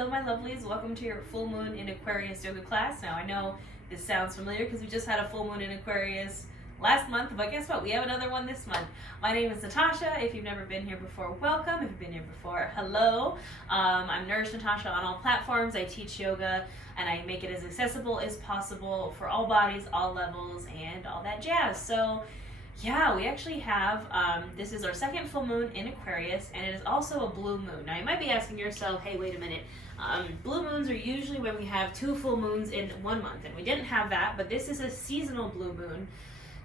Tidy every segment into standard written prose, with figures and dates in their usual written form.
Hello my lovelies, welcome to your full moon in Aquarius yoga class. Now I know this sounds familiar because we just had a full moon in Aquarius last month, but guess what? We have another one this month. My name is Natasha. If you've never been here before, welcome. If you've been here before, hello. I'm Nourish Natasha on all platforms. I teach yoga and I make it as accessible as possible for all bodies, all levels, and all that jazz. So yeah, we actually have, this is our second full moon in Aquarius, and it is also a blue moon. Now you might be asking yourself, hey, wait a minute, blue moons are usually when we have two full moons in 1 month, and we didn't have that, but this is a seasonal blue moon.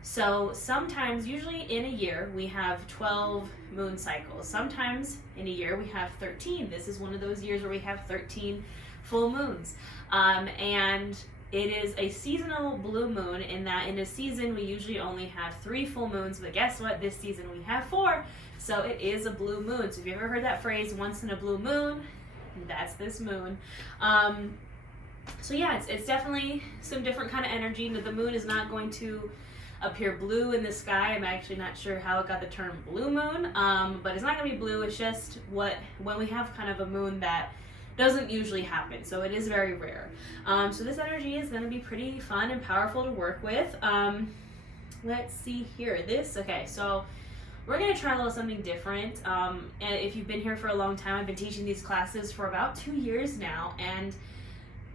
So sometimes, usually in a year, we have 12 moon cycles. Sometimes in a year we have 13. This is one of those years where we have 13 full moons. And it is a seasonal blue moon in that in a season we usually only have 3 full moons, but guess what? This season we have 4, so it is a blue moon. So if you ever heard that phrase, once in a blue moon, that's this moon. So yeah, it's definitely some different kind of energy. The moon is not going to appear blue in the sky. I'm actually not sure how it got the term blue moon, but it's not going to be blue. It's just when we have kind of a moon that doesn't usually happen, so it is very rare. So this energy is going to be pretty fun and powerful to work with. Let's see here. Okay, so we're going to try a little something different. And if you've been here for a long time, I've been teaching these classes for about 2 years now, and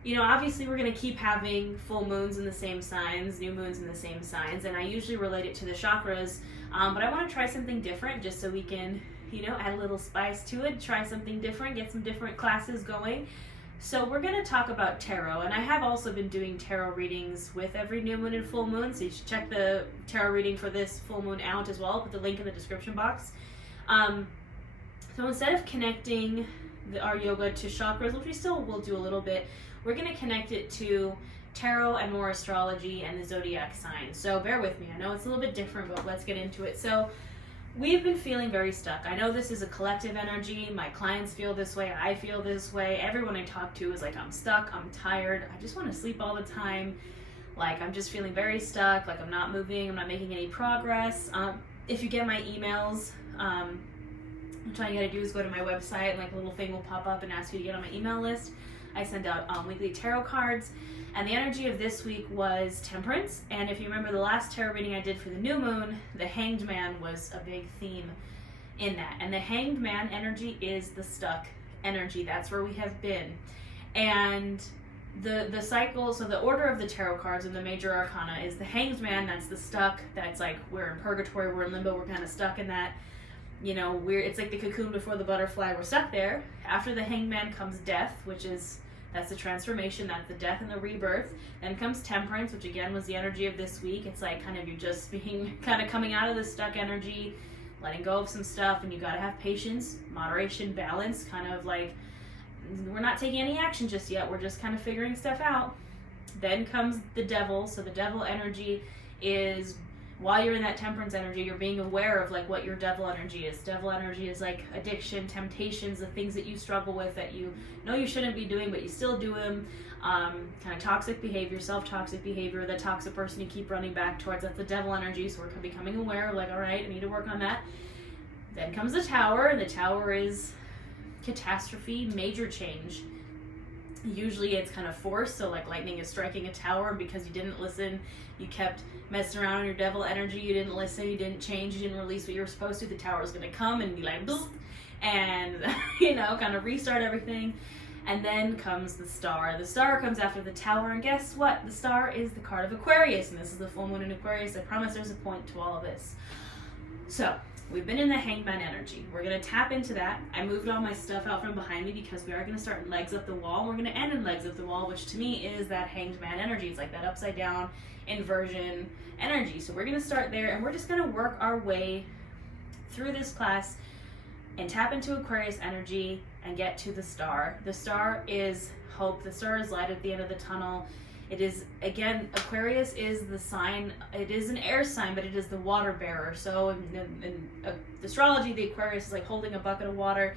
you know, obviously we're going to keep having full moons in the same signs, new moons in the same signs, and I usually relate it to the chakras, but I want to try something different just so we can, you know, add a little spice to it, try something different, get some different classes going. So we're going to talk about tarot, and I have also been doing tarot readings with every new moon and full moon, so you should check the tarot reading for this full moon out as well. I'll put the link in the description box. So instead of connecting our yoga to chakras, which we still will do a little bit, we're going to connect it to tarot and more astrology and the zodiac signs. So bear with me. I know it's a little bit different, but let's get into it. So we've been feeling very stuck. I know this is a collective energy. My clients feel this way. I feel this way. Everyone I talk to is like, I'm stuck. I'm tired. I just want to sleep all the time. Like, I'm just feeling very stuck. Like, I'm not moving. I'm not making any progress. If you get my emails, what you gotta do is go to my website, and like a little thing will pop up and ask you to get on my email list. I send out weekly tarot cards, and the energy of this week was temperance. And if you remember the last tarot reading I did for the new moon, the hanged man was a big theme in that. And the hanged man energy is the stuck energy. That's where we have been. And the cycle, so the order of the tarot cards in the major arcana is the hanged man, that's the stuck, that's like we're in purgatory, we're in limbo, we're kind of stuck in that. You know, it's like the cocoon before the butterfly, we're stuck there. After the hanged man comes death, that's the transformation, that's the death and the rebirth. Then comes temperance, which again was the energy of this week. It's like kind of you're just being kind of coming out of the stuck energy, letting go of some stuff, and you gotta have patience, moderation, balance, kind of like we're not taking any action just yet, we're just kind of figuring stuff out. Then comes the devil. So the devil energy is, while you're in that temperance energy, you're being aware of like what your devil energy is. Devil energy is like addiction, temptations, the things that you struggle with that you know you shouldn't be doing, but you still do them. Kind of toxic behavior, self-toxic behavior, the toxic person you keep running back towards, that's the devil energy. So we're becoming aware of like, all right, I need to work on that. Then comes the tower, and the tower is catastrophe, major change. Usually it's kind of forced, so like lightning is striking a tower because you didn't listen, you kept messing around in your devil energy, you didn't listen, you didn't change, you didn't release what you were supposed to. The tower is going to come and be like, boop, and you know, kind of restart everything. And then comes the star. The star comes after the tower, and guess what? The star is the card of Aquarius, and this is the full moon in Aquarius. I promise there's a point to all of this. So we've been in the hangman energy. We're going to tap into that. I moved all my stuff out from behind me because we are going to start in legs up the wall. We're going to end in legs up the wall, which to me is that hanged man energy. It's like that upside down inversion energy. So we're going to start there, and we're just going to work our way through this class and tap into Aquarius energy and get to the star. The star is hope. The star is light at the end of the tunnel. It is, again, Aquarius is the sign, it is an air sign, but it is the water bearer. So in astrology, the Aquarius is like holding a bucket of water.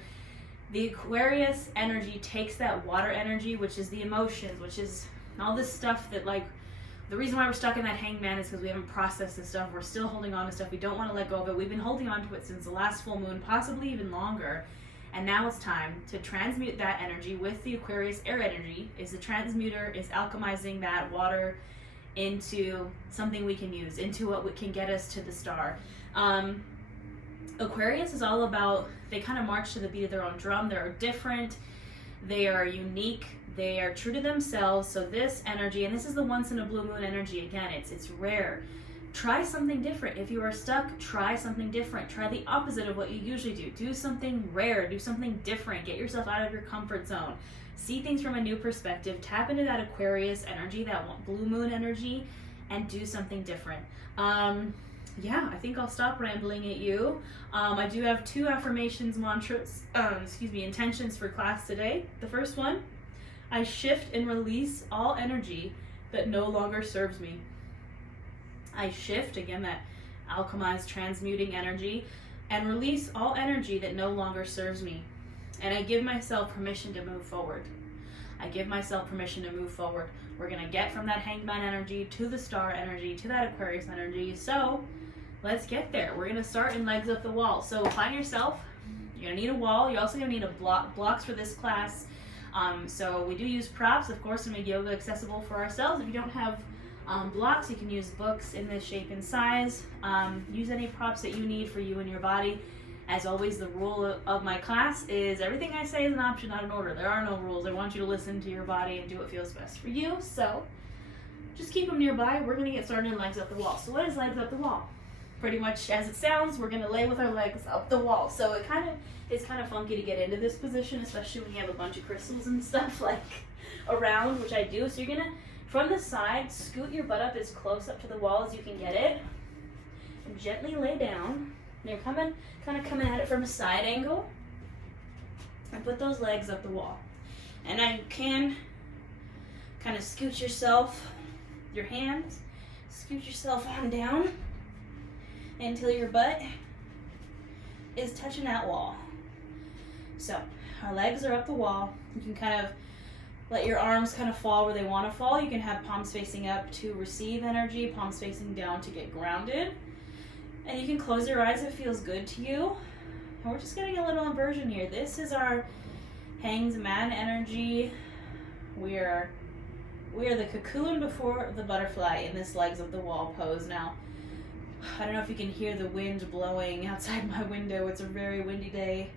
The Aquarius energy takes that water energy, which is the emotions, which is all this stuff that like, the reason why we're stuck in that hangman is because we haven't processed this stuff. We're still holding on to stuff. We don't want to let go of it. We've been holding on to it since the last full moon, possibly even longer. And now it's time to transmute that energy with the Aquarius air energy. Is the transmuter, is alchemizing that water into something we can use, into what can get us to the star. Aquarius is all about, they kind of march to the beat of their own drum. They're different, they are unique, they are true to themselves. So this energy, and this is the once in a blue moon energy, again, it's rare. Try something different. If you are stuck, try something different. Try the opposite of what you usually do. Do something rare, do something different. Get yourself out of your comfort zone. See things from a new perspective. Tap into that Aquarius energy, that blue moon energy, and do something different. Yeah, I think I'll stop rambling at you. I do have 2 affirmations, mantras, intentions for class today. The first one, I shift and release all energy that no longer serves me. I shift, again, that alchemized, transmuting energy, and release all energy that no longer serves me. And I give myself permission to move forward. I give myself permission to move forward. We're going to get from that hanged man energy to the star energy to that Aquarius energy. So let's get there. We're going to start in legs up the wall. So find yourself. You're going to need a wall. You're also going to need blocks for this class. So we do use props, of course, to make yoga accessible for ourselves. If you don't have blocks, you can use books in this shape and size. Use any props that you need for you and your body. As always, the rule of my class is everything I say is an option, not an order. There are no rules. I want you to listen to your body and do what feels best for you. So just keep them nearby. We're going to get started in legs up the wall. So what is legs up the wall? Pretty much as it sounds, we're going to lay with our legs up the wall. So it's kind of funky to get into this position, especially when you have a bunch of crystals and stuff like around, which I do. So you're going to, from the side, scoot your butt up as close up to the wall as you can get it, and gently lay down. And you're kind of coming at it from a side angle, and put those legs up the wall. And I can kind of scoot yourself, your hands, scoot yourself on down until your butt is touching that wall. So our legs are up the wall. You can kind of let your arms kind of fall where they want to fall. You can have palms facing up to receive energy, palms facing down to get grounded. And you can close your eyes if it feels good to you. And we're just getting a little inversion here. This is our hanged man energy. We are the cocoon before the butterfly in this legs up the wall pose. Now, I don't know if you can hear the wind blowing outside my window. It's a very windy day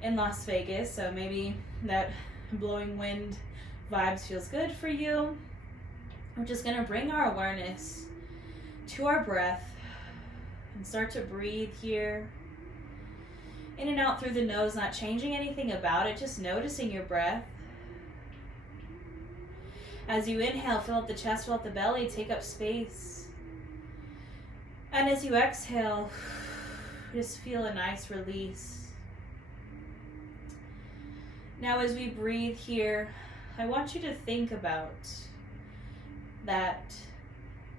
in Las Vegas, so maybe that blowing wind vibes feels good for you. We're just gonna bring our awareness to our breath and start to breathe here. In and out through the nose, not changing anything about it, just noticing your breath. As you inhale, fill up the chest, fill up the belly, take up space. And as you exhale, just feel a nice release. Now as we breathe here, I want you to think about that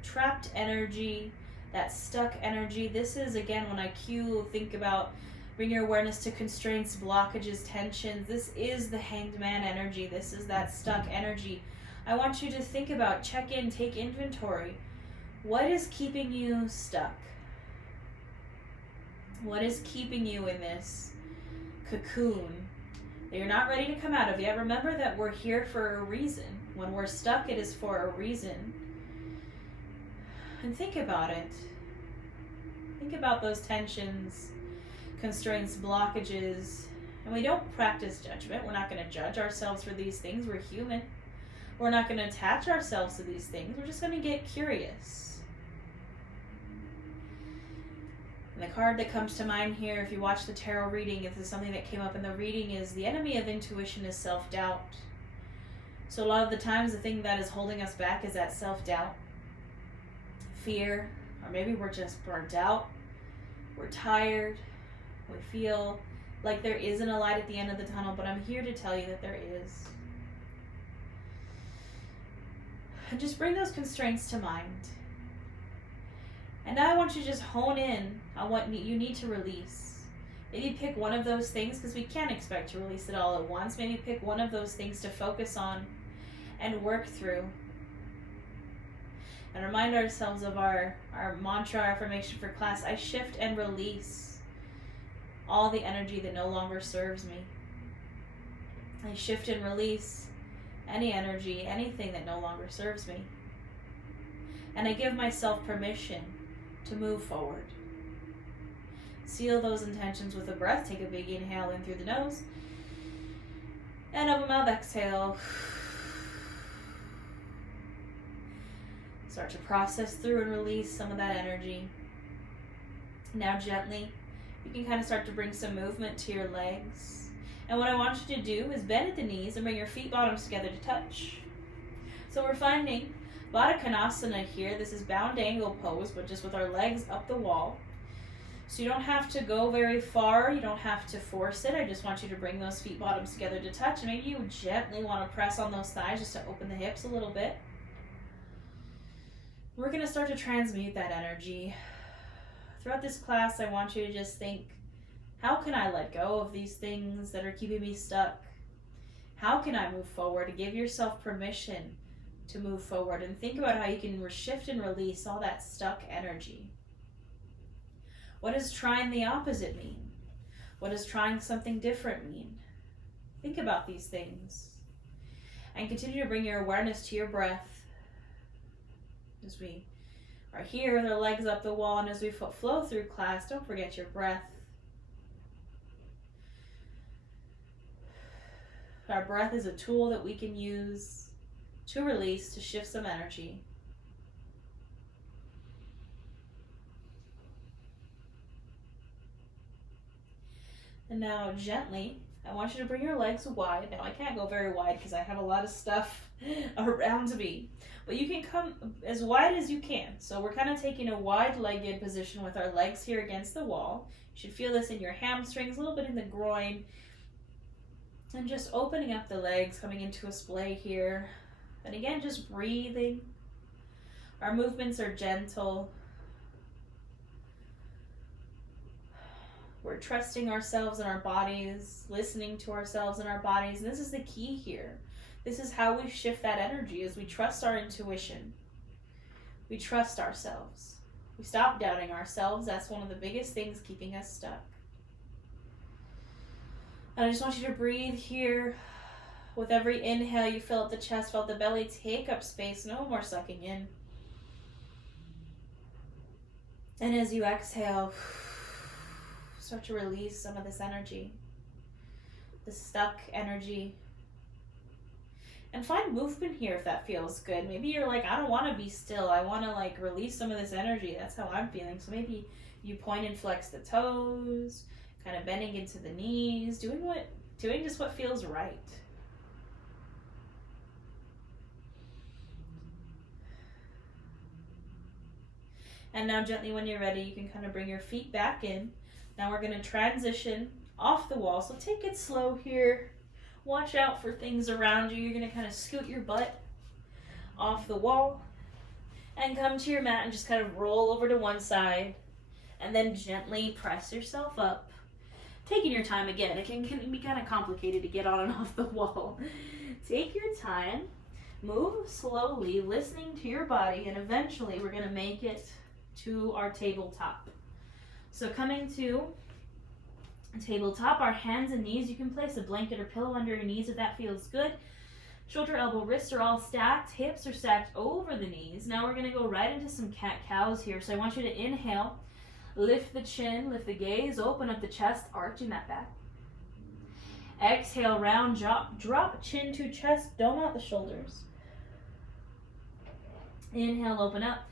trapped energy, that stuck energy. This is, again, when I cue, think about, bring your awareness to constraints, blockages, tensions. This is the hanged man energy. This is that stuck energy. I want you to think about, check in, take inventory. What is keeping you stuck? What is keeping you in this cocoon that you're not ready to come out of yet? Remember that we're here for a reason. When we're stuck, it is for a reason. And think about it. Think about those tensions, constraints, blockages. And we don't practice judgment. We're not going to judge ourselves for these things. We're human. We're not going to attach ourselves to these things. We're just going to get curious. And the card that comes to mind here, if you watch the tarot reading, if this is something that came up in the reading, is the enemy of intuition is self-doubt. So a lot of the times the thing that is holding us back is that self-doubt, fear, or maybe we're just burnt out, we're tired, we feel like there isn't a light at the end of the tunnel, but I'm here to tell you that there is. And just bring those constraints to mind. And now I want you to just hone in on what you need to release. Maybe pick one of those things, because we can't expect to release it all at once. Maybe pick one of those things to focus on and work through. And remind ourselves of our mantra, our affirmation for class. I shift and release all the energy that no longer serves me. I shift and release any energy, anything that no longer serves me. And I give myself permission to move forward. Seal those intentions with a breath. Take a big inhale in through the nose. And open mouth, exhale. Start to process through and release some of that energy. Now gently, you can kind of start to bring some movement to your legs. And what I want you to do is bend at the knees and bring your feet bottoms together to touch. So we're finding Baddha Konasana here. This is bound angle pose, but just with our legs up the wall. So you don't have to go very far. You don't have to force it. I just want you to bring those feet bottoms together to touch. And maybe you gently want to press on those thighs just to open the hips a little bit. We're going to start to transmute that energy. Throughout this class, I want you to just think, how can I let go of these things that are keeping me stuck? How can I move forward? Give yourself permission to move forward and think about how you can shift and release all that stuck energy. What does trying the opposite mean? What does trying something different mean? Think about these things and continue to bring your awareness to your breath as we are here with our legs up the wall, and as we flow through class, don't forget your breath. Our breath is a tool that we can use to release, to shift some energy. And now gently, I want you to bring your legs wide. Now I can't go very wide because I have a lot of stuff around me, but you can come as wide as you can. So we're kind of taking a wide-legged position with our legs here against the wall. You should feel this in your hamstrings, a little bit in the groin, and just opening up the legs, coming into a splay here. And again, just breathing. Our movements are gentle. We're trusting ourselves and our bodies, listening to ourselves and our bodies. And this is the key here. This is how we shift that energy, is we trust our intuition. We trust ourselves. We stop doubting ourselves. That's one of the biggest things keeping us stuck. And I just want you to breathe here. With every inhale, you fill up the chest, fill up the belly, take up space, no more sucking in. And as you exhale, start to release some of this energy, the stuck energy. And find movement here if that feels good. Maybe you're like, I don't want to be still. I want to release some of this energy. That's how I'm feeling. So maybe you point and flex the toes, kind of bending into the knees, doing just what feels right. And now gently, when you're ready, you can kind of bring your feet back in. Now we're going to transition off the wall. So take it slow here. Watch out for things around you. You're going to kind of scoot your butt off the wall and come to your mat and just kind of roll over to one side and then gently press yourself up. Taking your time again. It can be kind of complicated to get on and off the wall. Take your time. Move slowly, listening to your body, and eventually we're going to make it to our tabletop. So coming to tabletop, our hands and knees, you can place a blanket or pillow under your knees if that feels good. Shoulder, elbow, wrists are all stacked. Hips are stacked over the knees. Now we're going to go right into some cat-cows here. So I want you to inhale, lift the chin, lift the gaze, open up the chest, arching that back. Exhale, round, drop chin to chest, dome out the shoulders. Inhale, open up.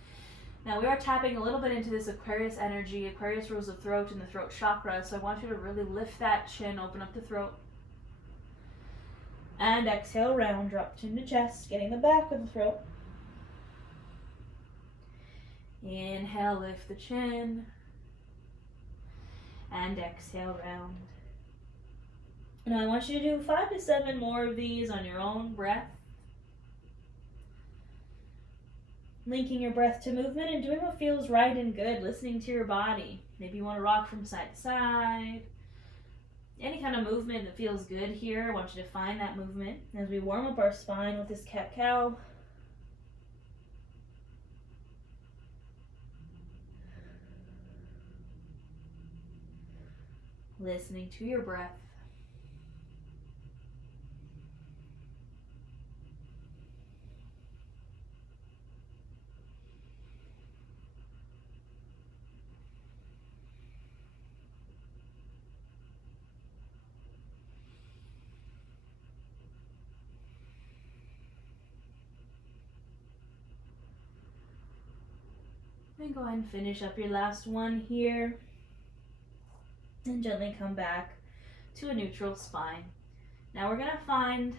Now we are tapping a little bit into this Aquarius energy. Aquarius rules the throat and the throat chakra. So I want you to really lift that chin, open up the throat. And exhale, round, drop chin to chest, getting the back of the throat. Inhale, lift the chin. And exhale, round. Now I want you to do 5 to 7 more of these on your own breath. Linking your breath to movement and doing what feels right and good, listening to your body. Maybe you want to rock from side to side. Any kind of movement that feels good here, I want you to find that movement as we warm up our spine with this cat-cow. listening to your breath. And go ahead and finish up your last one here. And gently come back to a neutral spine. Now we're going to find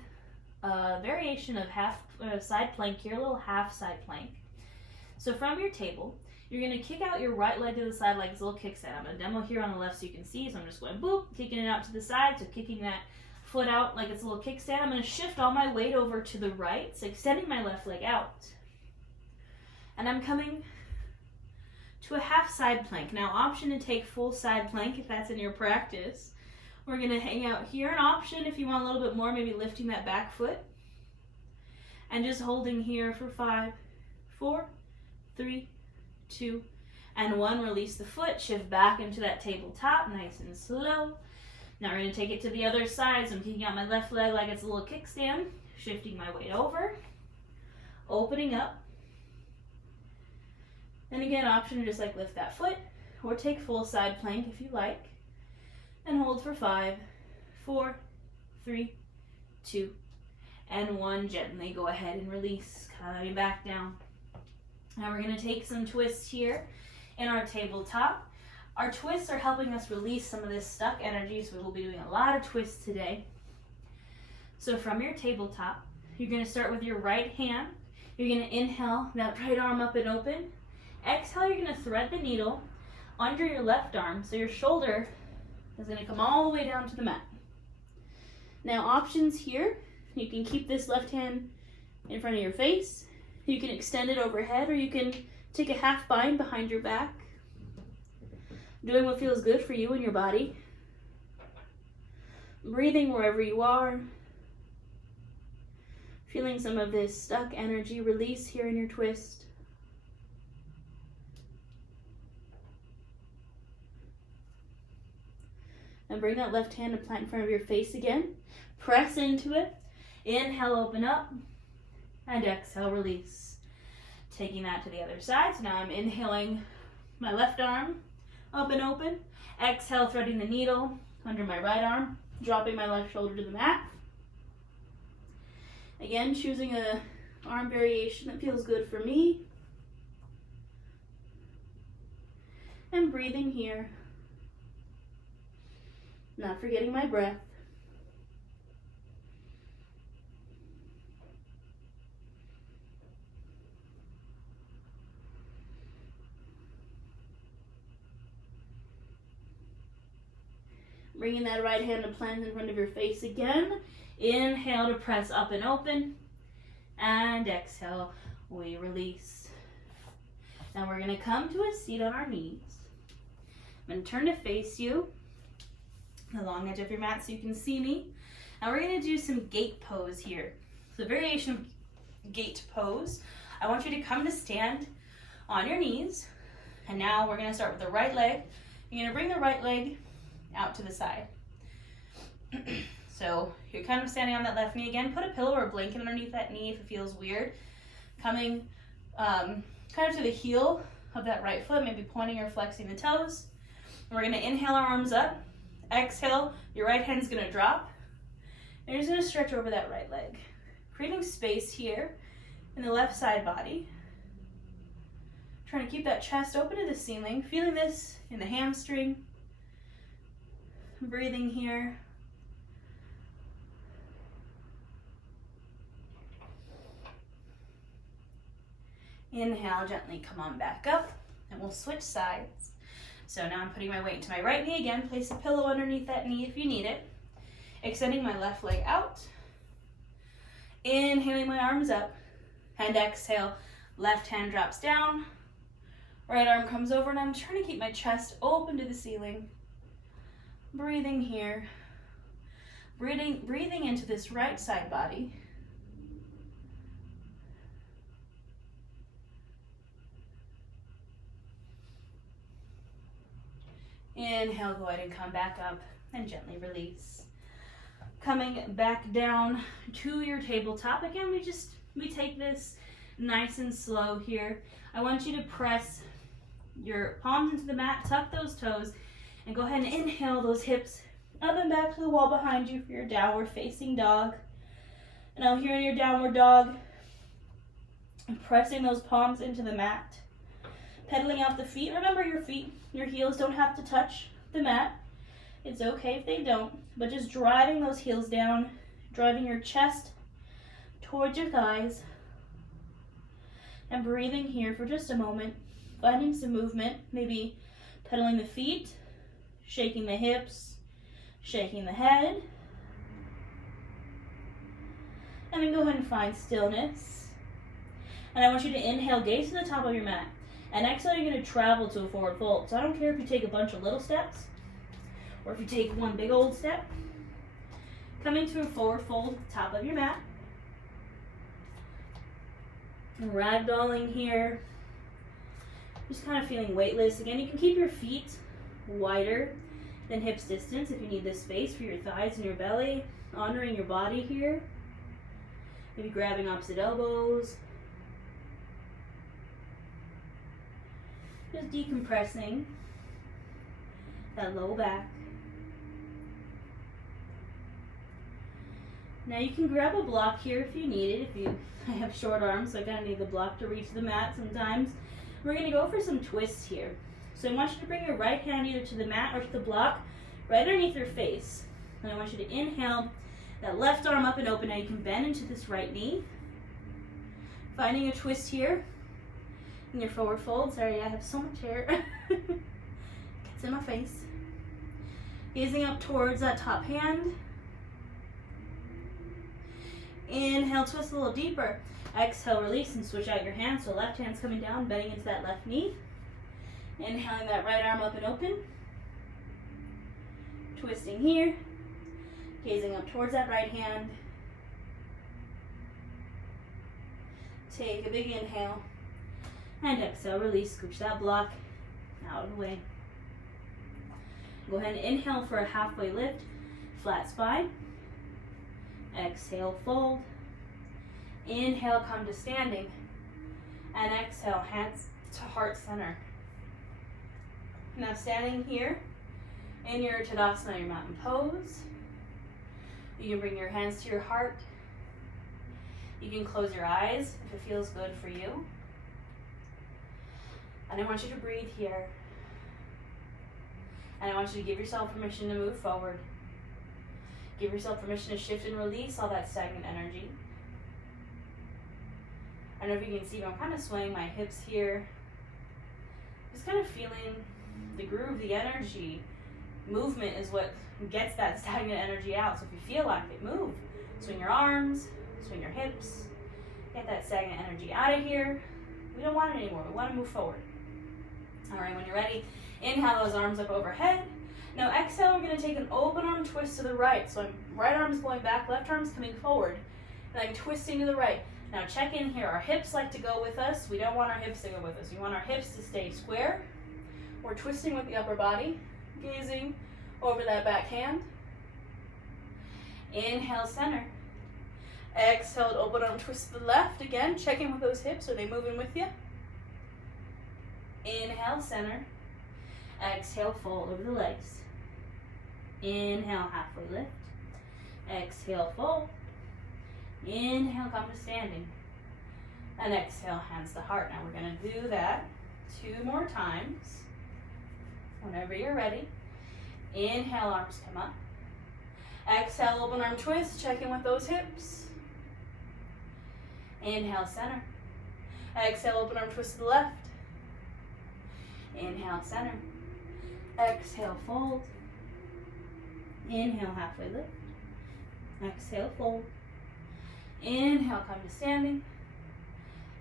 a variation of side plank here, a little half side plank. So from your table, you're going to kick out your right leg to the side like it's a little kickstand. I'm going to demo here on the left so you can see. So I'm just going boop, kicking it out to the side. So kicking that foot out like it's a little kickstand. I'm going to shift all my weight over to the right, so extending my left leg out. And I'm coming to a half side plank. Now, option to take full side plank if that's in your practice. We're going to hang out here. An option if you want a little bit more, maybe lifting that back foot. And just holding here for 5, 4, 3, 2, and 1. Release the foot, shift back into that tabletop, nice and slow. Now we're going to take it to the other side. So I'm kicking out my left leg like it's a little kickstand, shifting my weight over, opening up. And again, option to just like lift that foot or take full side plank if you like. And hold for 5, 4, 3, 2, and 1. Gently go ahead and release, coming back down. Now we're going to take some twists here in our tabletop. Our twists are helping us release some of this stuck energy, so we will be doing a lot of twists today. So from your tabletop, you're going to start with your right hand. You're going to inhale that right arm up and open. Exhale, you're going to thread the needle under your left arm, so your shoulder is going to come all the way down to the mat. Now options here, you can keep this left hand in front of your face, you can extend it overhead, or you can take a half bind behind your back, doing what feels good for you and your body. Breathing wherever you are, feeling some of this stuck energy release here in your twist. And bring that left hand and plant in front of your face again. Press into it. Inhale, open up. And exhale, release. Taking that to the other side. So now I'm inhaling my left arm up and open. Exhale, threading the needle under my right arm. Dropping my left shoulder to the mat. Again, choosing a arm variation that feels good for me. And breathing here. Not forgetting my breath. Bringing that right hand to plant in front of your face again. Inhale to press up and open. And exhale, we release. Now we're going to come to a seat on our knees. I'm going to turn to face you. The long edge of your mat so you can see me. Now we're going to do some gate pose here. So variation of gate pose. I want you to come to stand on your knees. And now we're going to start with the right leg. You're going to bring the right leg out to the side. So you're kind of standing on that left knee again. Put a pillow or a blanket underneath that knee if it feels weird. Coming kind of to the heel of that right foot, maybe pointing or flexing the toes. And we're going to inhale our arms up. Exhale, your right hand's going to drop. And you're just going to stretch over that right leg. Creating space here in the left side body. Trying to keep that chest open to the ceiling. Feeling this in the hamstring. Breathing here. Inhale, gently come on back up. And we'll switch sides. So now I'm putting my weight into my right knee again. Place a pillow underneath that knee if you need it. Extending my left leg out. Inhaling my arms up. And exhale, left hand drops down. Right arm comes over, and I'm trying to keep my chest open to the ceiling. Breathing here. Breathing into this right side body. Inhale, go ahead and come back up and gently release. Coming back down to your tabletop. Again, we take this nice and slow here. I want you to press your palms into the mat, tuck those toes, and go ahead and inhale those hips up and back to the wall behind you for your downward facing dog. And now here in your downward dog, pressing those palms into the mat, pedaling out the feet. Remember, your heels don't have to touch the mat. It's okay if they don't, but just driving those heels down, driving your chest towards your thighs, and breathing here for just a moment, finding some movement, maybe pedaling the feet, shaking the hips, shaking the head, and then go ahead and find stillness. And I want you to inhale, gaze to the top of your mat, and exhale, you're going to travel to a forward fold. So I don't care if you take a bunch of little steps, or if you take one big old step. Coming to a forward fold, top of your mat. Ragdolling here. Just kind of feeling weightless. Again, you can keep your feet wider than hips distance if you need this space for your thighs and your belly. Honoring your body here. Maybe grabbing opposite elbows. Just decompressing that low back. Now you can grab a block here if you need it. I have short arms, so I kind of need the block to reach the mat sometimes. We're going to go for some twists here. So I want you to bring your right hand either to the mat or to the block right underneath your face. And I want you to inhale that left arm up and open. Now you can bend into this right knee. Finding a twist here in your forward fold. Sorry, I have so much hair. Gets in my face. Gazing up towards that top hand. Inhale, twist a little deeper. Exhale, release and switch out your hands. So left hand's coming down, bending into that left knee. Inhaling that right arm up and open. Twisting here. Gazing up towards that right hand. Take a big inhale. And exhale, release, scooch that block out of the way. Go ahead and inhale for a halfway lift. Flat spine. Exhale, fold. Inhale, come to standing. And exhale, hands to heart center. Now standing here in your Tadasana, your mountain pose. You can bring your hands to your heart. You can close your eyes if it feels good for you. And I want you to breathe here. And I want you to give yourself permission to move forward. Give yourself permission to shift and release all that stagnant energy. I don't know if you can see, but I'm kind of swaying my hips here. Just kind of feeling the groove, the energy. Movement is what gets that stagnant energy out. So if you feel like it, move. Swing your arms, swing your hips. Get that stagnant energy out of here. We don't want it anymore. We want to move forward. All right, when you're ready, inhale those arms up overhead. Now exhale, we're going to take an open arm twist to the right. So right arm's going back, left arm's coming forward. And I'm twisting to the right. Now check in here. Our hips like to go with us. We don't want our hips to go with us. We want our hips to stay square. We're twisting with the upper body, gazing over that back hand. Inhale, center. Exhale, open arm twist to the left. Again, check in with those hips. Are they moving with you? Inhale, center. Exhale, fold over the legs. Inhale, halfway lift. Exhale, fold. Inhale, come to standing. And exhale, hands to heart. Now we're going to do that 2 more times. Whenever you're ready. Inhale, arms come up. Exhale, open arm twist. Check in with those hips. Inhale, center. Exhale, open arm twist to the left. Inhale, center. Exhale, fold. Inhale, halfway lift. Exhale, fold. Inhale, come to standing.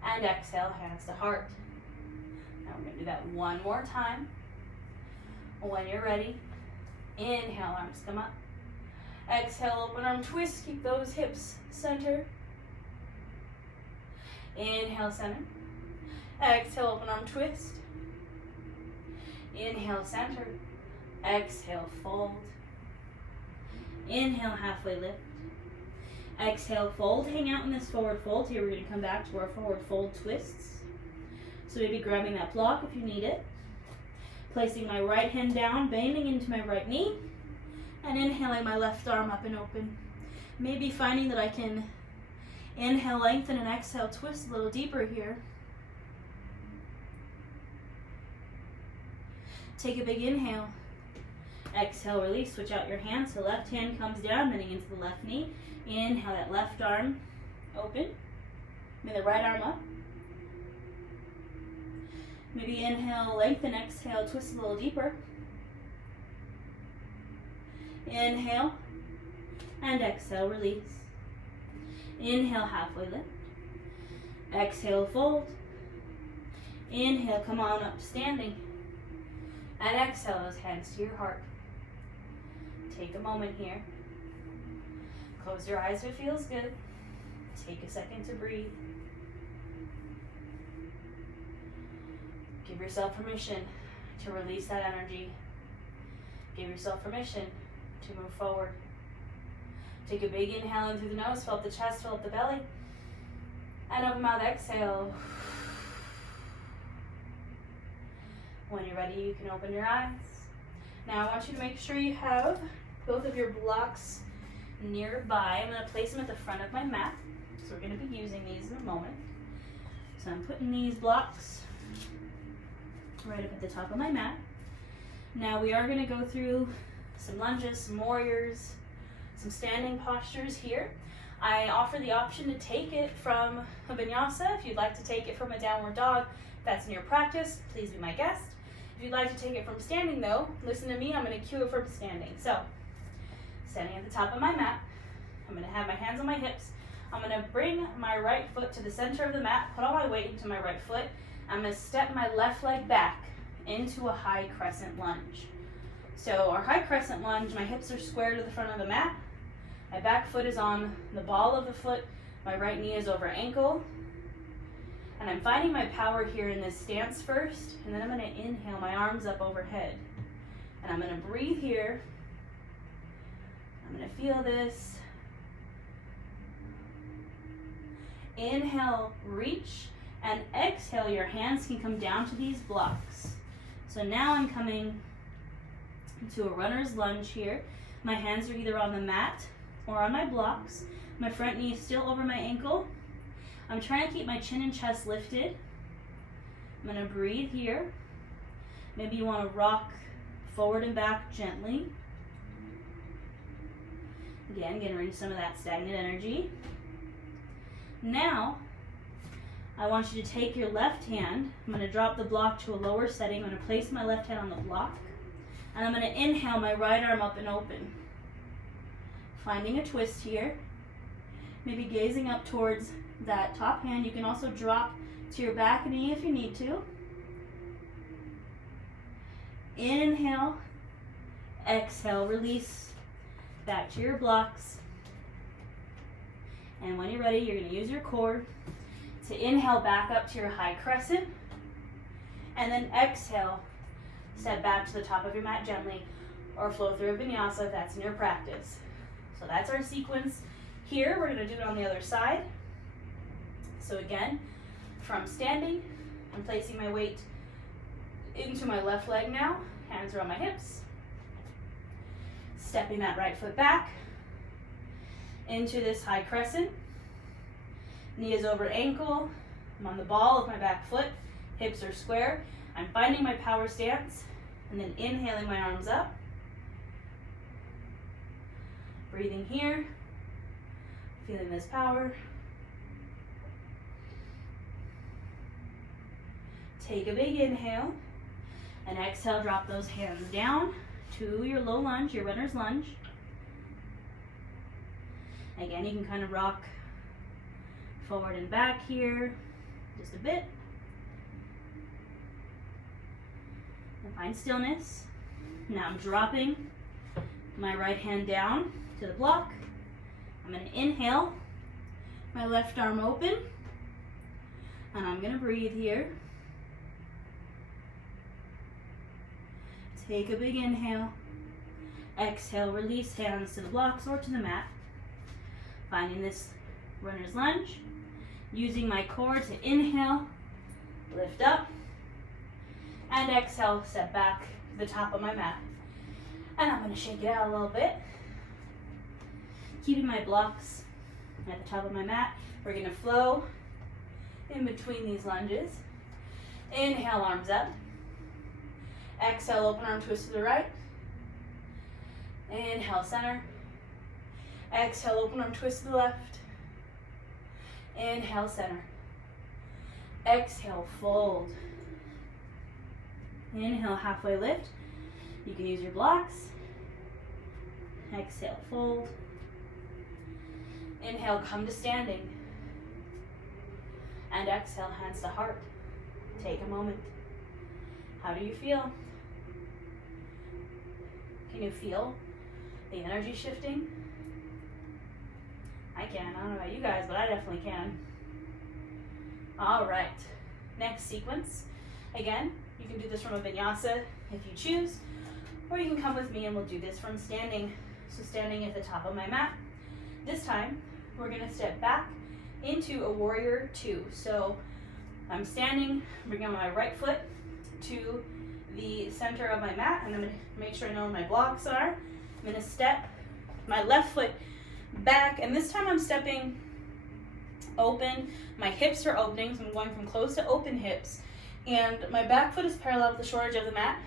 And exhale, hands to heart. Now we're going to do that 1 more time. When you're ready, inhale, arms come up. Exhale, open arm twist. Keep those hips center. Inhale, center. Exhale, open arm twist. Inhale, center. Exhale, fold. Inhale, halfway lift. Exhale, fold. Hang out in this forward fold. Here we're going to come back to our forward fold twists. So maybe grabbing that block if you need it. Placing my right hand down, bending into my right knee, and inhaling my left arm up and open. Maybe finding that I can inhale, lengthen, and exhale, twist a little deeper here. Take a big inhale. Exhale, release, switch out your hands. So left hand comes down, bending into the left knee. Inhale, that left arm open. Maybe the right arm up. Maybe inhale, lengthen, exhale, twist a little deeper. Inhale, and exhale, release. Inhale, halfway lift. Exhale, fold. Inhale, come on up, standing. And exhale, those hands to your heart. Take a moment here. Close your eyes if it feels good. Take a second to breathe. Give yourself permission to release that energy. Give yourself permission to move forward. Take a big inhale in through the nose, fill up the chest, fill up the belly. And open mouth, exhale. When you're ready, you can open your eyes. Now I want you to make sure you have both of your blocks nearby. I'm going to place them at the front of my mat. So we're going to be using these in a moment. So I'm putting these blocks right up at the top of my mat. Now we are going to go through some lunges, some warriors, some standing postures here. I offer the option to take it from a vinyasa. If you'd like to take it from a downward dog, if that's in your practice, please be my guest. If you'd like to take it from standing though, listen to me, I'm going to cue it from standing. So, standing at the top of my mat, I'm going to have my hands on my hips. I'm going to bring my right foot to the center of the mat, put all my weight into my right foot. I'm going to step my left leg back into a high crescent lunge. So our high crescent lunge, my hips are square to the front of the mat. My back foot is on the ball of the foot. My right knee is over ankle. And I'm finding my power here in this stance first, and then I'm going to inhale my arms up overhead. And I'm going to breathe here. I'm going to feel this. Inhale, reach, and exhale, your hands can come down to these blocks. So now I'm coming to a runner's lunge here. My hands are either on the mat or on my blocks. My front knee is still over my ankle. I'm trying to keep my chin and chest lifted. I'm going to breathe here. Maybe you want to rock forward and back gently. Again, getting rid of some of that stagnant energy. Now, I want you to take your left hand. I'm going to drop the block to a lower setting. I'm going to place my left hand on the block. And I'm going to inhale my right arm up and open. Finding a twist here. Maybe gazing up towards that top hand. You can also drop to your back knee if you need to. Inhale, exhale, release back to your blocks. And when you're ready, you're going to use your core to inhale back up to your high crescent. And then exhale, step back to the top of your mat gently, or flow through a vinyasa if that's in your practice. So that's our sequence. Here, we're going to do it on the other side. So again, from standing, I'm placing my weight into my left leg now. Hands are on my hips. Stepping that right foot back into this high crescent. Knee is over ankle. I'm on the ball of my back foot. Hips are square. I'm finding my power stance and then inhaling my arms up. Breathing here. Feeling this power. Take a big inhale and exhale, drop those hands down to your low lunge, your runner's lunge. Again, you can kind of rock forward and back here just a bit. And find stillness. Now I'm dropping my right hand down to the block. I'm going to inhale, my left arm open, and I'm going to breathe here. Take a big inhale. Exhale, release hands to the blocks or to the mat. Finding this runner's lunge. Using my core to inhale, lift up, and exhale, step back to the top of my mat. And I'm going to shake it out a little bit. Keeping my blocks at the top of my mat. We're going to flow in between these lunges. Inhale, arms up. Exhale, open arm twist to the right. Inhale, center. Exhale, open arm twist to the left. Inhale, center. Exhale, fold. Inhale, halfway lift. You can use your blocks. Exhale, fold. Inhale, come to standing. And exhale, hands to heart. Take a moment. How do you feel? Can you feel the energy shifting? I can. I don't know about you guys, but I definitely can. All right. Next sequence. Again, you can do this from a vinyasa if you choose, or you can come with me and we'll do this from standing. So standing at the top of my mat. This time, we're going to step back into a warrior two. So I'm standing, bringing my right foot to the center of my mat, and I'm going to make sure I know where my blocks are. I'm going to step my left foot back, and this time I'm stepping open. My hips are opening, so I'm going from closed to open hips, and my back foot is parallel with the short edge of the mat.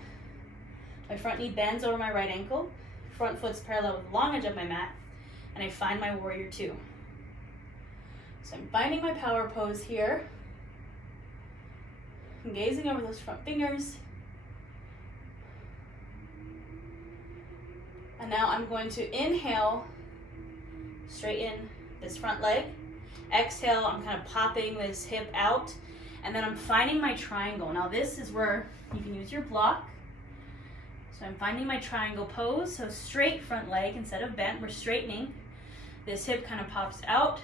My front knee bends over my right ankle. Front foot's parallel with the long edge of my mat, and I find my warrior two. So I'm finding my power pose here. I'm gazing over those front fingers. And now I'm going to inhale, straighten this front leg. Exhale, I'm kind of popping this hip out. And then I'm finding my triangle. Now this is where you can use your block. So I'm finding my triangle pose. So straight front leg instead of bent. We're straightening. This hip kind of pops out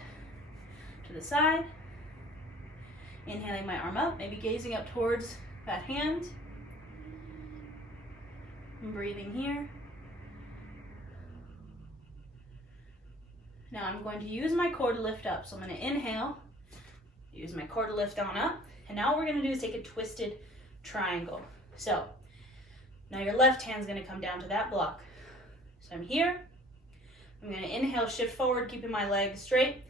to the side. Inhaling my arm up, maybe gazing up towards that hand. I'm breathing here. Now I'm going to use my core to lift up. So I'm going to inhale, use my core to lift on up. And now what we're going to do is take a twisted triangle. So now your left hand's going to come down to that block. So I'm here. I'm going to inhale, shift forward, keeping my legs straight.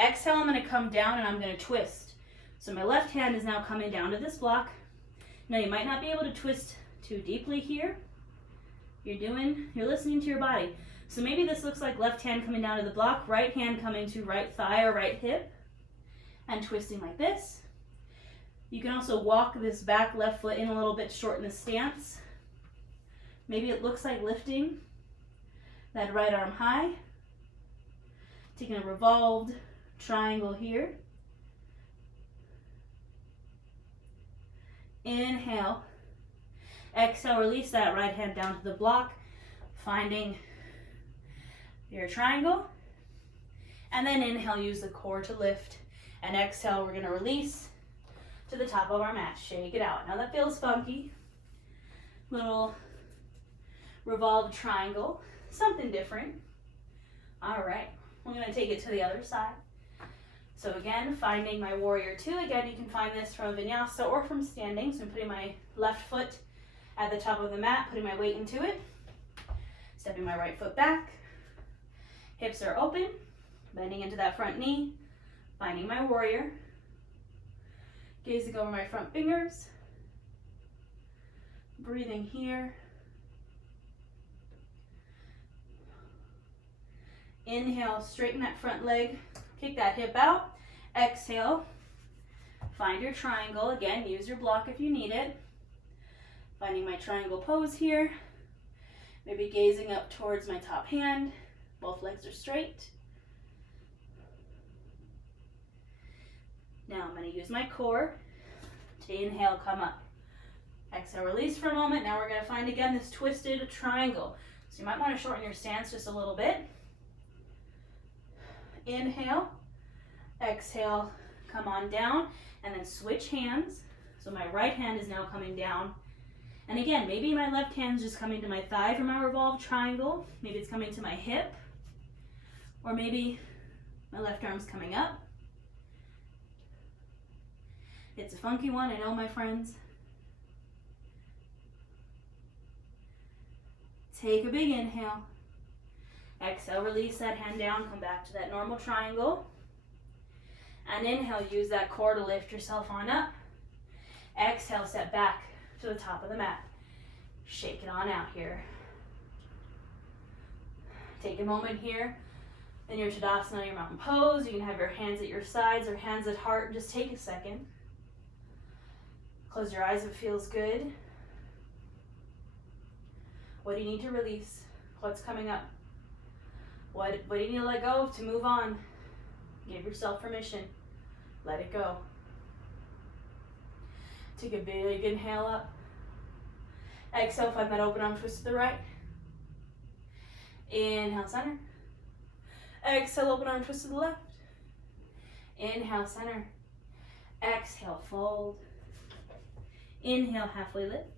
Exhale, I'm going to come down and I'm going to twist. So my left hand is now coming down to this block. Now you might not be able to twist too deeply here. You're listening to your body. So maybe this looks like left hand coming down to the block, right hand coming to right thigh or right hip, and twisting like this. You can also walk this back left foot in a little bit, shorten the stance. Maybe it looks like lifting that right arm high. Taking a revolved triangle here. Inhale. Exhale, release that right hand down to the block, finding your triangle. And then inhale, use the core to lift. And exhale, we're going to release to the top of our mat. Shake it out. Now that feels funky. Little revolved triangle. Something different. All right. We're going to take it to the other side. So again, finding my warrior two. Again, you can find this from vinyasa or from standing. So I'm putting my left foot at the top of the mat, putting my weight into it. Stepping my right foot back. Hips are open. Bending into that front knee. Finding my warrior. Gazing over my front fingers. Breathing here. Inhale, straighten that front leg. Kick that hip out. Exhale. Find your triangle. Again, use your block if you need it. Finding my triangle pose here. Maybe gazing up towards my top hand. Both legs are straight. Now I'm going to use my core to inhale, come up. Exhale, release for a moment. Now we're going to find again this twisted triangle. So you might want to shorten your stance just a little bit. Inhale, exhale, come on down, and then switch hands. So my right hand is now coming down, And again, maybe my left hand's just coming to my thigh from my revolved triangle. Maybe it's coming to my hip. Or maybe my left arm's coming up. It's a funky one, I know, my friends. Take a big inhale. Exhale, release that hand down, come back to that normal triangle. And inhale, use that core to lift yourself on up. Exhale, step back to the top of the mat. Shake it on out here. Take a moment here in your Tadasana, your mountain pose. You can have your hands at your sides or hands at heart. Just take a second. Close your eyes if it feels good. What do you need to release? What's coming up? What do you need to let go of to move on? Give yourself permission. Let it go. Take a big inhale up. Exhale, find that open arm twist to the right. Inhale, center. Exhale, open arm twist to the left. Inhale, center. Exhale, fold. Inhale, halfway lift.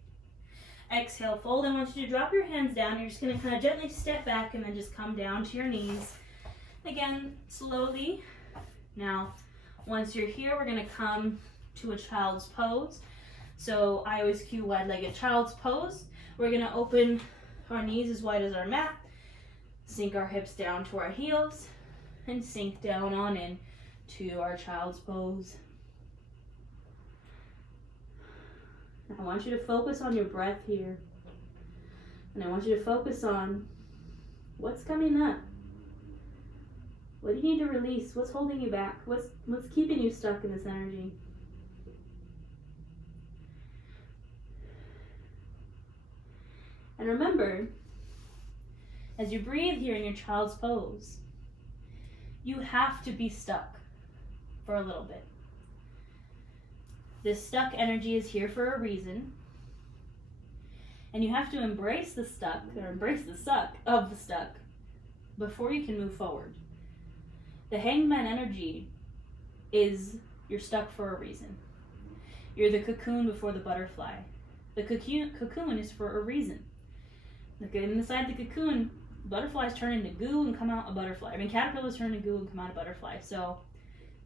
Exhale, fold. I want you to drop your hands down. You're just going to kind of gently step back and then just come down to your knees. Again, slowly. Now, once you're here, we're going to come to a child's pose. So I always cue wide-legged child's pose. We're going to open our knees as wide as our mat, sink our hips down to our heels, and sink down on in to our child's pose. I want you to focus on your breath here. And I want you to focus on what's coming up. What do you need to release? What's holding you back? What's keeping you stuck in this energy? And remember, as you breathe here in your child's pose, you have to be stuck for a little bit. This stuck energy is here for a reason. And you have to embrace the stuck, or embrace the suck of the stuck, before you can move forward. The hanged man energy is you're stuck for a reason. You're the cocoon before the butterfly. The cocoon is for a reason. Look, inside the cocoon, butterflies turn into goo and come out a butterfly. I mean, caterpillars turn into goo and come out a butterfly. So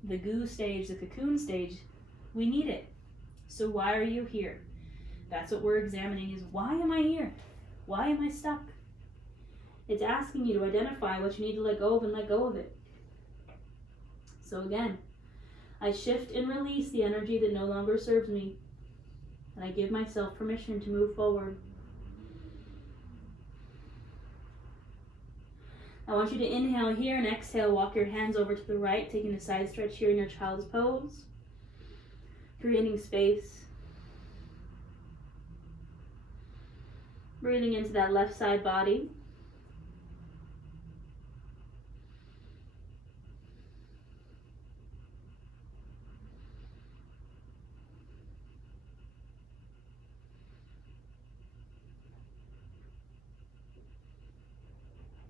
the goo stage, the cocoon stage, we need it. So why are you here? That's what we're examining, is why am I here? Why am I stuck? It's asking you to identify what you need to let go of and let go of it. So again, I shift and release the energy that no longer serves me. And I give myself permission to move forward. I want you to inhale here and exhale. Walk your hands over to the right, taking a side stretch here in your child's pose. Creating space. Breathing into that left side body.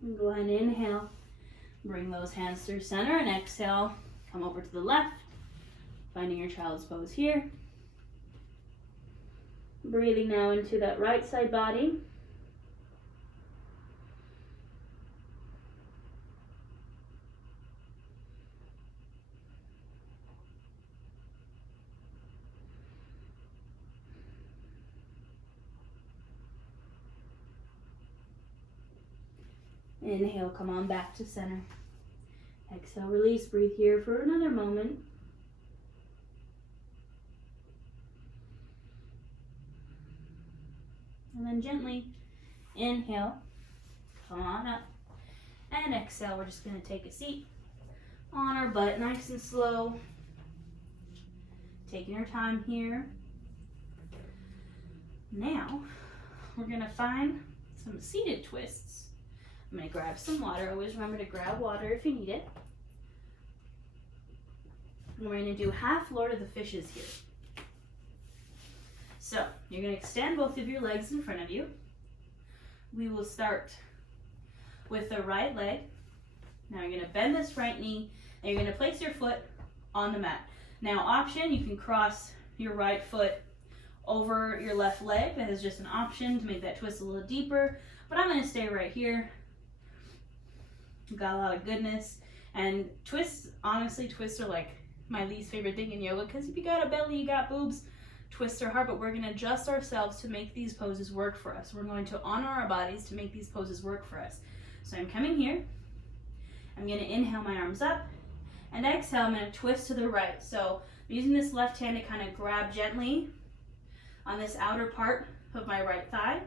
And go ahead and inhale. Bring those hands through center and exhale. Come over to the left. Finding your child's pose here. Breathing now into that right side body. Inhale, come on back to center. Exhale, release, breathe here for another moment. And then gently inhale, come on up. And exhale, we're just going to take a seat on our butt, nice and slow. Taking our time here. Now, we're going to find some seated twists. I'm going to grab some water. Always remember to grab water if you need it. And we're going to do half Lord of the Fishes here. So, you're going to extend both of your legs in front of you. We will start with the right leg. Now you're going to bend this right knee, and you're going to place your foot on the mat. Now, option, you can cross your right foot over your left leg. That is just an option to make that twist a little deeper, but I'm going to stay right here. Got a lot of goodness. And twists, honestly, twists are like my least favorite thing in yoga, because if you got a belly, you got boobs, twists are hard, but we're going to adjust ourselves to make these poses work for us. We're going to honor our bodies to make these poses work for us. So I'm coming here. I'm going to inhale my arms up, and exhale, I'm going to twist to the right. So I'm using this left hand to kind of grab gently on this outer part of my right thigh.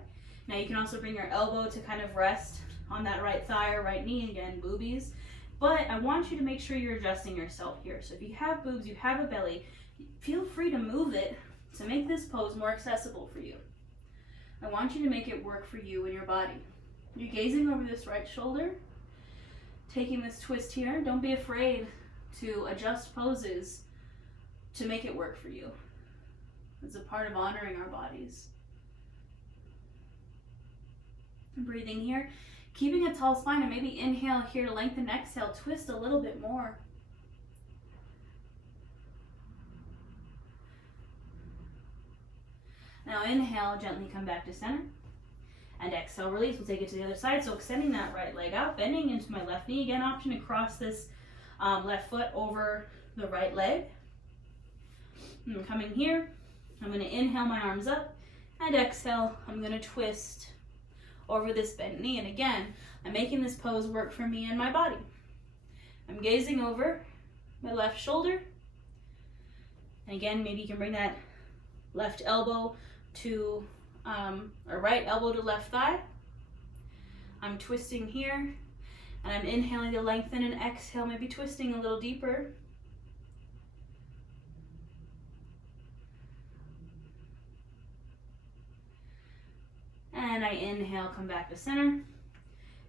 Now you can also bring your elbow to kind of rest on that right thigh or right knee, again, boobies. But I want you to make sure you're adjusting yourself here. So if you have boobs, you have a belly, feel free to move it to make this pose more accessible for you. I want you to make it work for you and your body. You're gazing over this right shoulder, taking this twist here. Don't be afraid to adjust poses to make it work for you. It's a part of honoring our bodies. Breathing here, keeping a tall spine, and maybe inhale here to lengthen, exhale, twist a little bit more. Now inhale, gently come back to center, and exhale, release. We'll take it to the other side. So extending that right leg out, bending into my left knee. Again, option to cross this left foot over the right leg. I'm coming here. I'm going to inhale my arms up, and exhale, I'm going to twist over this bent knee. And again, I'm making this pose work for me and my body. I'm gazing over my left shoulder. And again, maybe you can bring that left elbow to, or right elbow to left thigh. I'm twisting here, and I'm inhaling to lengthen, and exhale, maybe twisting a little deeper. And I inhale, come back to center,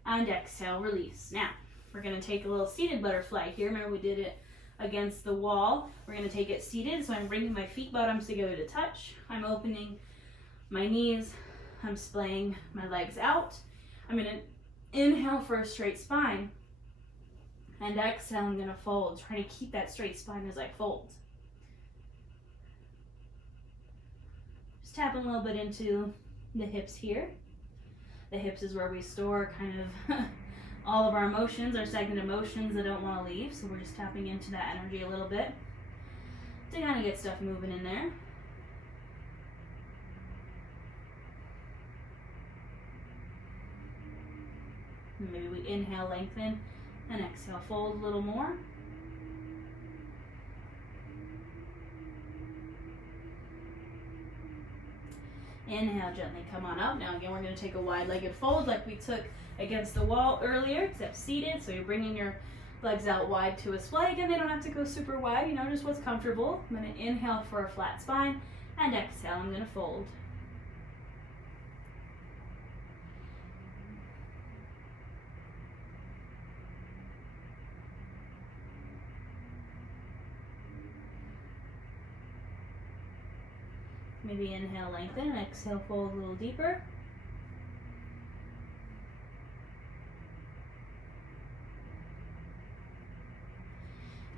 and exhale, release. Now, we're going to take a little seated butterfly here. Remember, we did it against the wall. We're going to take it seated, so I'm bringing my feet bottoms together to touch. I'm opening my knees. I'm splaying my legs out. I'm going to inhale for a straight spine, and exhale, I'm going to fold. Try to keep that straight spine as I fold. Just tapping a little bit into the hips here. The hips is where we store kind of all of our emotions, our stagnant emotions that don't want to leave. So we're just tapping into that energy a little bit to kind of get stuff moving in there. And maybe we inhale, lengthen, and exhale, fold a little more. Inhale, gently come on up. Now again, we're going to take a wide-legged fold like we took against the wall earlier, except seated. So you're bringing your legs out wide to a splay. Again, they don't have to go super wide, you know, just what's comfortable. I'm going to inhale for a flat spine, and exhale, I'm going to fold. Maybe inhale, lengthen, and exhale, fold a little deeper.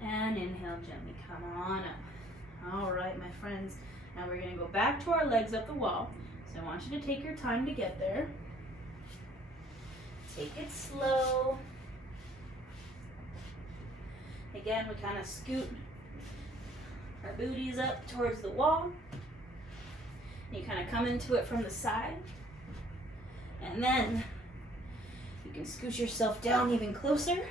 And inhale, gently come on up. All right, my friends. Now we're going to go back to our legs up the wall. So I want you to take your time to get there. Take it slow. Again, we kind of scoot our booties up towards the wall. You kind of come into it from the side, and then you can scoot yourself down even closer. So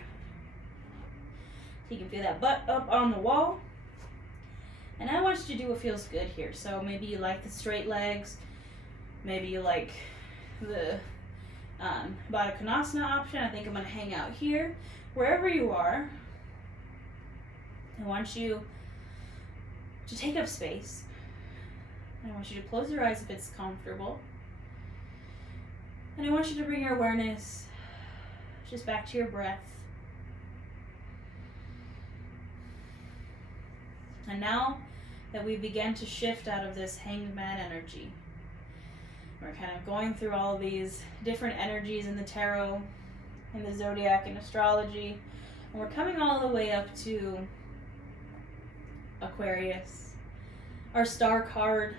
you can feel that butt up on the wall. And I want you to do what feels good here. So maybe you like the straight legs, maybe you like the Baddha Konasana option. I think I'm going to hang out here. Wherever you are, I want you to take up space. I want you to close your eyes if it's comfortable. And I want you to bring your awareness just back to your breath. And now that we begin to shift out of this hanged man energy, we're kind of going through all of these different energies in the tarot, in the zodiac, and astrology, and we're coming all the way up to Aquarius, our star card,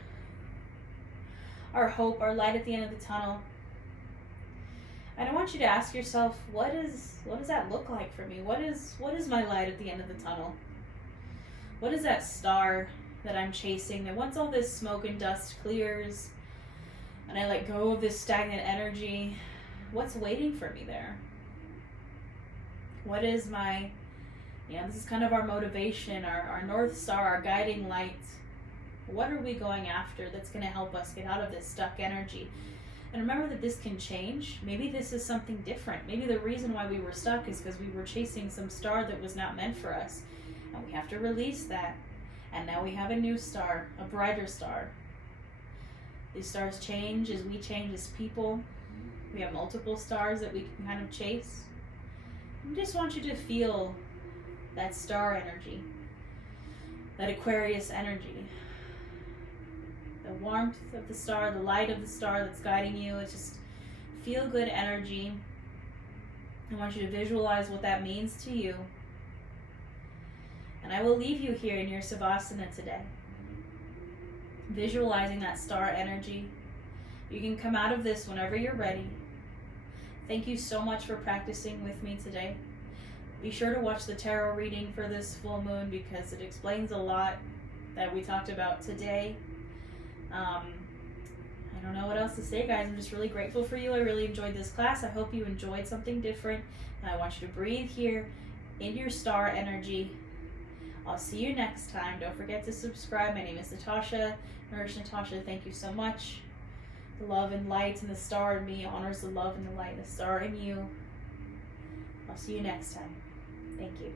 our hope, our light at the end of the tunnel. And I want you to ask yourself, what does that look like for me? What is my light at the end of the tunnel? What is that star that I'm chasing, that once all this smoke and dust clears and I let go of this stagnant energy, what's waiting for me there? What is my, this is kind of our motivation, our North Star, our guiding light. What are we going after that's going to help us get out of this stuck energy? And remember that this can change. Maybe this is something different. Maybe the reason why we were stuck is because we were chasing some star that was not meant for us. And we have to release that. And now we have a new star, a brighter star. These stars change as we change as people. We have multiple stars that we can kind of chase. I just want you to feel that star energy, that Aquarius energy. The warmth of the star, the light of the star that's guiding you. It's just feel good energy. I want you to visualize what that means to you. And I will leave you here in your savasana today, visualizing that star energy. You can come out of this whenever you're ready. Thank you so much for practicing with me today. Be sure to watch the tarot reading for this full moon because it explains a lot that we talked about today. I don't know what else to say, guys. I'm just really grateful for you. I really enjoyed this class. I hope you enjoyed something different. And I want you to breathe here in your star energy. I'll see you next time. Don't forget to subscribe. My name is Natasha. Nourish Natasha, thank you so much. The love and light and the star in me honors the love and the light and the star in you. I'll see you next time. Thank you.